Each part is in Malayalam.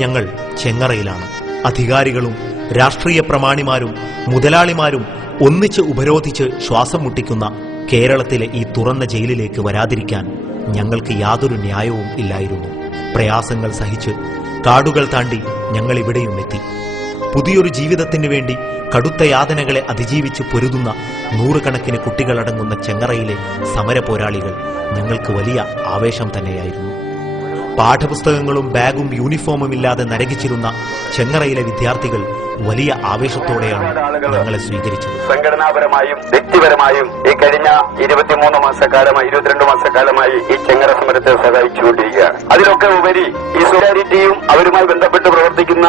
ഞങ്ങൾ ചെങ്ങറയിലാണ്. അധികാരികളും രാഷ്ട്രീയ പ്രമാണിമാരും മുതലാളിമാരും ഒന്നിച്ച് ഉപരോധിച്ച് ശ്വാസം മുട്ടിക്കുന്ന കേരളത്തിലെ ഈ തുറന്ന ജയിലിലേക്ക് വരാതിരിക്കാൻ ഞങ്ങൾക്ക് യാതൊരു ന്യായവും ഇല്ലായിരുന്നു. പ്രയാസങ്ങൾ സഹിച്ച് കാടുകൾ താണ്ടി ഞങ്ങൾ ഇവിടെയും എത്തി. പുതിയൊരു ജീവിതത്തിനു വേണ്ടി കടുത്ത യാതനകളെ അതിജീവിച്ച് പൊരുതുന്ന നൂറുകണക്കിന് കുട്ടികളടങ്ങുന്ന ചെങ്ങറയിലെ സമര പോരാളികൾ ഞങ്ങൾക്ക് വലിയ ആവേശം തന്നെയായിരുന്നു. പാഠപുസ്തകങ്ങളും ബാഗും യൂണിഫോമും ഇല്ലാതെ നരകിച്ചിരുന്ന ചെങ്ങറയിലെ വിദ്യാർത്ഥികൾ വലിയ ആവേശത്തോടെയാണ് ഞങ്ങളെ സ്വീകരിച്ചത്. സംഘടനാപരമായും വ്യക്തിപരമായും ഈ കഴിഞ്ഞ 22 മാസക്കാലമായി ഈ ചെങ്ങറ സമരത്തെ സഹായിച്ചുകൊണ്ടിരിക്കുകയാണ്. അതിലൊക്കെ ഉപരി ഈ സോളിഡാരിറ്റിയും അവരുമായി ബന്ധപ്പെട്ട് പ്രവർത്തിക്കുന്ന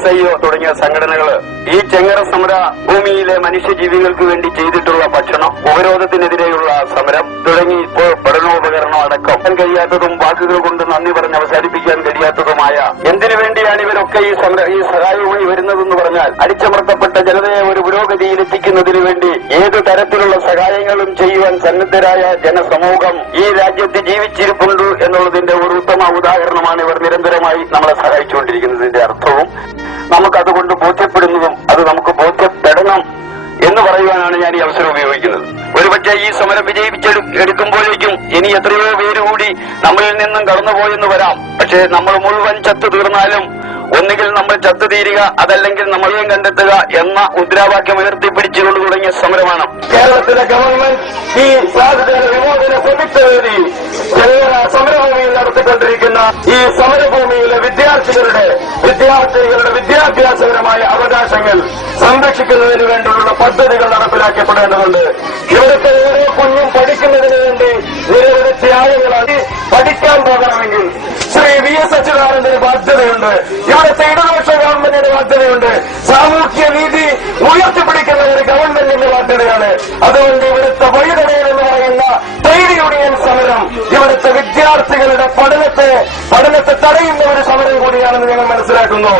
SIO തുടങ്ങിയ സംഘടനകൾ ഈ ചെങ്ങറ സമര ഭൂമിയിലെ മനുഷ്യജീവികൾക്ക് വേണ്ടി ചെയ്തിട്ടുള്ള ഭക്ഷണം, ഉപരോധത്തിനെതിരെയുള്ള സമരം തുടങ്ങി ഇപ്പോൾ പഠനോപകരണം അടക്കം കഴിയാത്തതും വാക്കുകൾ കൊണ്ട് നന്ദി പറഞ്ഞ് അവസാനിപ്പിക്കാൻ കഴിയാത്തതുമായ എന്തിനു വേണ്ടിയാണ് ഇവരൊക്കെ ഈ സഹായവുമായി വരുന്നതെന്ന് പറഞ്ഞാൽ അടിച്ചമർത്തപ്പെട്ട ജനതയെ ഒരു പുരോഗതിയിൽ എത്തിക്കുന്നതിന് വേണ്ടി ഏതു തരത്തിലുള്ള സഹായങ്ങളും ചെയ്യുവാൻ സന്നദ്ധരായ ജനസമൂഹം ഈ രാജ്യത്ത് ജീവിച്ചിരിപ്പുണ്ട് എന്നുള്ളതിന്റെ ഒരു ഉത്തമ ഉദാഹരണമാണ് ഇവർ നിരന്തരമായി നമ്മളെ സഹായിച്ചുകൊണ്ടിരിക്കുന്നതിന്റെ അർത്ഥവും നമുക്കതുകൊണ്ട് ബോധ്യപ്പെടുന്നതും അത് നമുക്ക് ബോധ്യപ്പെടണം എന്ന് പറയുവാനാണ് ഞാൻ ഈ അവസരം ഉപയോഗിക്കുന്നത്. ഒരുപക്ഷെ ഈ സമരം വിജയിപ്പിച്ചെടുക്കുമ്പോഴേക്കും ഇനി എത്രയോ പേര് കൂടി നമ്മളിൽ നിന്നും കടന്നുപോയെന്ന് വരാം. പക്ഷേ നമ്മൾ മുഴുവൻ ചത്തു തീർന്നാലും ഒന്നുകിൽ നമ്മൾ ചത്തുതീരുക, അതല്ലെങ്കിൽ നമ്മളെയും കണ്ടെത്തുക എന്ന മുദ്രാവാക്യം ഉയർത്തിപ്പിടിച്ചുകൊണ്ട് തുടങ്ങിയ സമരമാണ്. കേരളത്തിലെ ഗവൺമെന്റ് ഈ സാധുജന വിമോചന സംയുക്തവേദി സമരഭൂമിയിൽ നടത്തിക്കൊണ്ടിരിക്കുന്ന ഈ സമരഭൂമിയിലെ വിദ്യാർത്ഥികളുടെ വിദ്യാഭ്യാസപരമായ അവകാശങ്ങൾ സംരക്ഷിക്കുന്നതിന് വേണ്ടിയുള്ള പദ്ധതികൾ നടപ്പിലാക്കപ്പെടേണ്ടതുണ്ട്. ഇവിടുത്തെ ഓരോ കുഞ്ഞും പഠിക്കുന്നതിന് വേണ്ടി നിരവധി ത്യാഗങ്ങളാണ്. പഠിക്കാൻ പോകണമെങ്കിൽ ശ്രീ VS അച്യുതാനന്ദന് ബാധ്യതയുണ്ട്. ഇവിടുത്തെ ഇടതുപക്ഷ ഗവൺമെന്റിന്റെ ബാധ്യതയുണ്ട്. സാമൂഹ്യ നീതി ഉയർത്തിപ്പിടിക്കുന്ന ഒരു ഗവൺമെന്റിന്റെ ബാധ്യതയാണ്. അതുകൊണ്ട് ഇവിടുത്തെ വഴിതടയൽ എന്ന് പറയുന്ന ട്രേഡ് യൂണിയൻ സമരം ഇവിടുത്തെ വിദ്യാർത്ഥികളുടെ പഠനത്തെ തടയുന്ന ഒരു സമരം കൂടിയാണെന്ന് ഞങ്ങൾ മനസ്സിലാക്കുന്നു.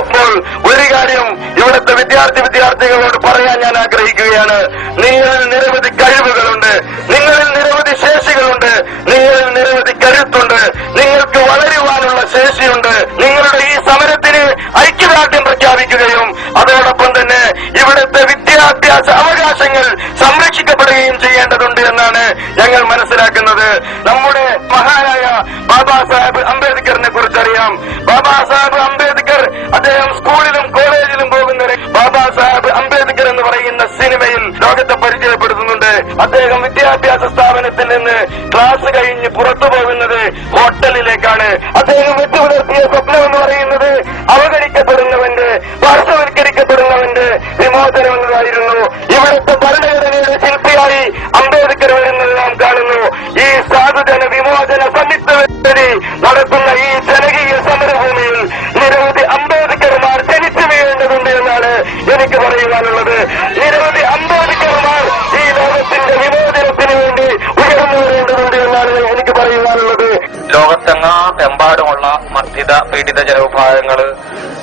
ഒരു കാര്യം ഇവിടുത്തെ വിദ്യാർത്ഥികളോട് പറയാൻ ഞാൻ ആഗ്രഹിക്കുകയാണ്. നിങ്ങളിൽ നിരവധി കഴിവുകളുണ്ട്, നിങ്ങളിൽ നിരവധി ശേഷികളുണ്ട്, നിങ്ങളിൽ നിരവധി കരുത്തുണ്ട്, നിങ്ങൾക്ക് വളരുവാനുള്ള ശേഷിയുണ്ട്. നിങ്ങളുടെ ഈ സമരത്തിന് ഐക്യദാർഢ്യം പ്രഖ്യാപിക്കുകയും അതോടൊപ്പം തന്നെ ഇവിടുത്തെ വിദ്യാഭ്യാസ അവകാശങ്ങൾ സംരക്ഷിക്കപ്പെടുകയും ചെയ്യേണ്ടതുണ്ട് എന്നാണ് ഞങ്ങൾ മനസ്സിലാക്കുന്നത്. നമ്മുടെ മഹാനായ ബാബാ സാഹേബ് അംബേദ്കറിനെ കുറിച്ചറിയാം. ബാബാ സാഹേബ് അംബേദ്കർ അദ്ദേഹം സ്കൂളിലും കോളേജിലും പോകുന്നവരെ ബാബാ സാഹേബ് അംബേദ്കർ എന്ന് പറയുന്ന സിനിമയിൽ ലോകത്തെ പരിചയപ്പെടുത്തുന്നുണ്ട്. അദ്ദേഹം വിദ്യാഭ്യാസ സ്ഥാപനത്തിൽ നിന്ന് ക്ലാസ് കഴിഞ്ഞ് പുറത്തു പോകുന്നത് ഹോട്ടലിലേക്കാണ്. അദ്ദേഹം വെച്ചുപുലർത്തിയ സ്വപ്നം എന്ന് പറയുന്നത് അവഗണിക്കപ്പെടുന്നവന്റെ, പാർശ്വവൽക്കരിക്കപ്പെടുന്നവന്റെ വിമോചനം എന്നതായിരുന്നു. ഇവിടുത്തെ ഭരണഘടനയുടെ ശില്പിയായി അംബേദ്കർ വരുന്നത് നാം കാണുന്നു. ഈ സാധുജന വിമോചന സംയുക്തവേദി നടത്തുന്ന ഈ ജനകീയ സമരഭൂമിയിൽ നിരവധി അംബേദ്കർമാർ ജനിച്ചു വീഴേണ്ടതുണ്ട് എന്നാണ് എനിക്ക് പറയുവാനുള്ളത്. നിരവധി അംബേദ്കർമാർ ഈ ലോകത്തിന്റെ വിമോചനത്തിന് വേണ്ടി ഉയർന്നു വരേണ്ടതുണ്ട് എന്നാണ് എനിക്ക് പറയുവാനുള്ളത്. ലോകത്തെമ്പാടുമുള്ള മർദ്ദിത പീഡിത ജനവിഭാഗങ്ങൾ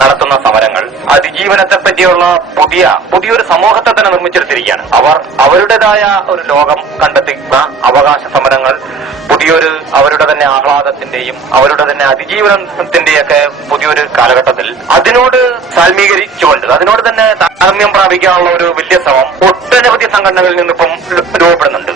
നടത്തുന്ന സമരങ്ങൾ അതിജീവനത്തെ പറ്റിയുള്ള പുതിയൊരു സമൂഹത്തെ തന്നെ നിർമ്മിച്ചെടുത്തിരിക്കുകയാണ്. അവർ അവരുടേതായ ഒരു ലോകം കണ്ടെത്തുന്ന അവകാശ സമരങ്ങൾ അവരുടെ തന്നെ ആഹ്ലാദത്തിന്റെയും അവരുടെ തന്നെ അതിജീവനത്തിന്റെയൊക്കെ പുതിയൊരു കാലഘട്ടത്തിൽ അതിനോട് സാൽമീകരിച്ചുകൊണ്ട് അതിനോട് തന്നെ താരതമ്യം പ്രാപിക്കാനുള്ള ഒരു വലിയ ശ്രമം ഒട്ടനവധി സംഘടനകളിൽ നിന്നിപ്പം രൂപപ്പെടുന്നുണ്ട്.